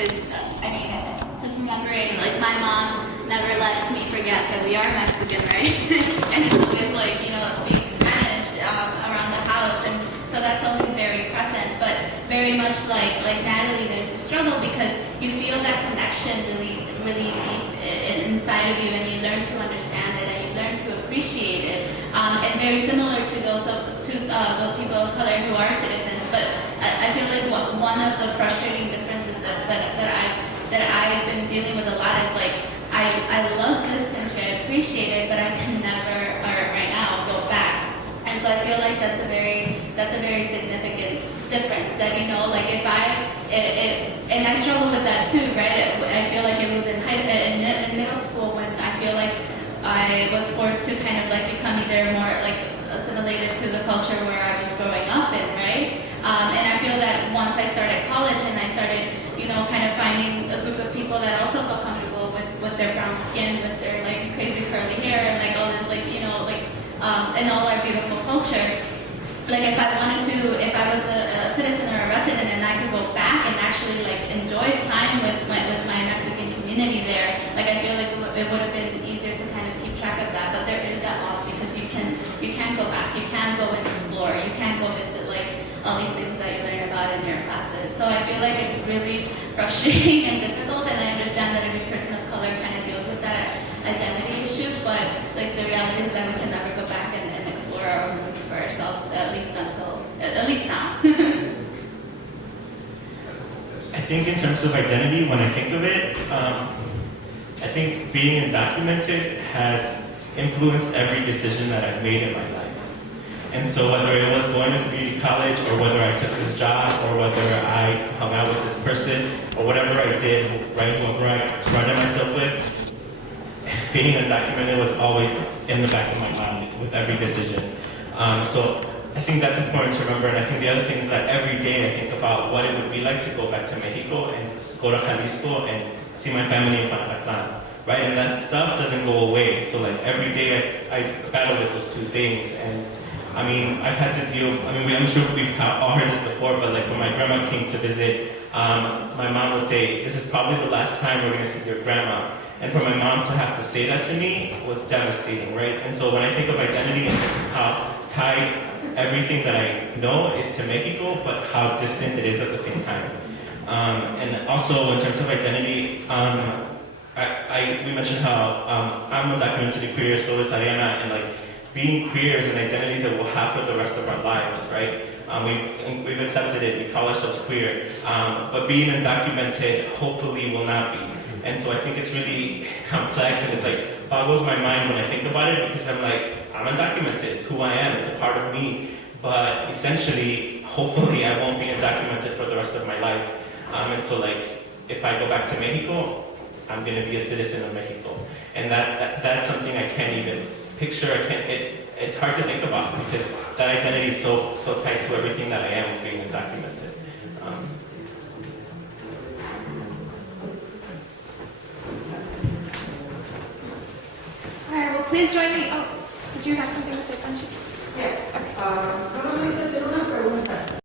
because, I mean, just remembering, like, my mom never lets me forget that we are Mexican, right? And it's always, like, you know, speak Spanish around the house, and so that's always very present, but very much like Natalie, there's a struggle because you feel that connection really, really deep inside of you, and you learn to understand it, and you learn to appreciate it, and very similar to those those people of color who are citizens. But I feel like one of the frustrating differences that I've been dealing with a lot is like I love this country, I appreciate it, but I can never, or right now, go back. And so I feel like that's a very significant difference. That, you know, like if and I struggle with that too, right? I feel like it was in middle school when I feel like I was forced to kind of like become either more like assimilated to the culture where I was growing up in, right? And I feel that once I started college and I started, you know, kind of finding a group of people that also felt comfortable with their brown skin, with their like crazy curly hair, and like all this, like, you know, like and all our beautiful culture. Like if I was a citizen or a resident and I could go back and actually like enjoy time with my Mexican community there, like I feel like it would have been easier to kind of keep track of that. But there is that loss because you can go back, you can go and explore, you can go visit like all these things that you learn about in your classes. So I feel like it's really frustrating and difficult, and I understand that every person of color kind of deals with that identity issue, but like the reality is that we can never go back and explore our roots for ourselves, at least now. I think in terms of identity, when I think of it, I think being undocumented has influenced every decision that I've made in my life. And so whether it was going to community college, or whether I took this job, or whether I hung out with this person, or whatever I did, right, whoever I surrounded myself with, being undocumented was always in the back of my mind with every decision. So I think that's important to remember. And I think the other thing is that every day I think about what it would be like to go back to Mexico and go to Jalisco and see my family in Panacatlan, right? And that stuff doesn't go away. So like every day I battle with those two things. And I mean, I've had to deal, I'm sure we've all heard this before, but like when my grandma came to visit, my mom would say, this is probably the last time we're gonna see your grandma. And for my mom to have to say that to me was devastating, right? And so when I think of identity and how tied everything that I know is to Mexico, but how distant it is at the same time. And also in terms of identity, we mentioned how I'm undocumented and queer, so is Ariana, and like being queer is an identity that we'll have for the rest of our lives, right? We've accepted it, we call ourselves queer, but being undocumented hopefully will not be. And so I think it's really complex, and it's like boggles my mind when I think about it, because I'm like, I'm undocumented, it's who I am, it's a part of me, but essentially, hopefully I won't be undocumented for the rest of my life. And so like, if I go back to Mexico, I'm gonna be a citizen of Mexico. And that's something I can't even picture, it's hard to think about, because that identity is so tied to everything that I am of being undocumented. All right, well, please join me. Oh, did you have something to say, Panchi? Yeah. Okay.